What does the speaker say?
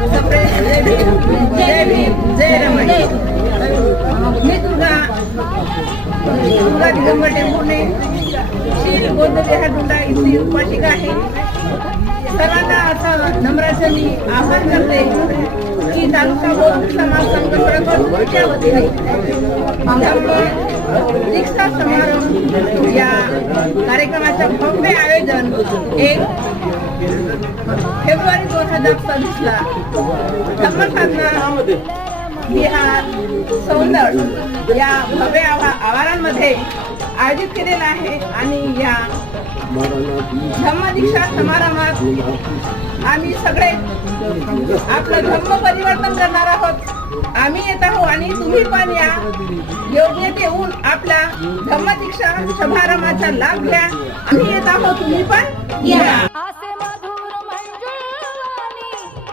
जय भीम, जय भीम, जय रमाई. मी दुर्गा दिगंबर टेंभुर्णे श्री बौद्ध विहार डोंडा इथली उपासिका आहे. सर्वांना असं नम्राचं मी आवाहन करते की तालुका बौद्ध समाज संघ सोलापूरच्या वतीने दीक्षा समारंभ या कार्यक्रमाचं भव्य आयोजन 1 फेब्रुवारी 2026 ला धम्मसाधना विहार सौंदर्य या भव्य आवारांमध्ये आयोजित केलेला आहे. आणि या धम्मदीक्षा समारंभात आम्ही सगळे आपलं धम्म परिवर्तन करणार आहोत. आम्ही येत आहोत आणि तुम्ही पण या योग्यते येऊन आपल्या धम्मदीक्षा समारंभाचा लाभ घ्या. आम्ही येत आहोत, तुम्ही पण या.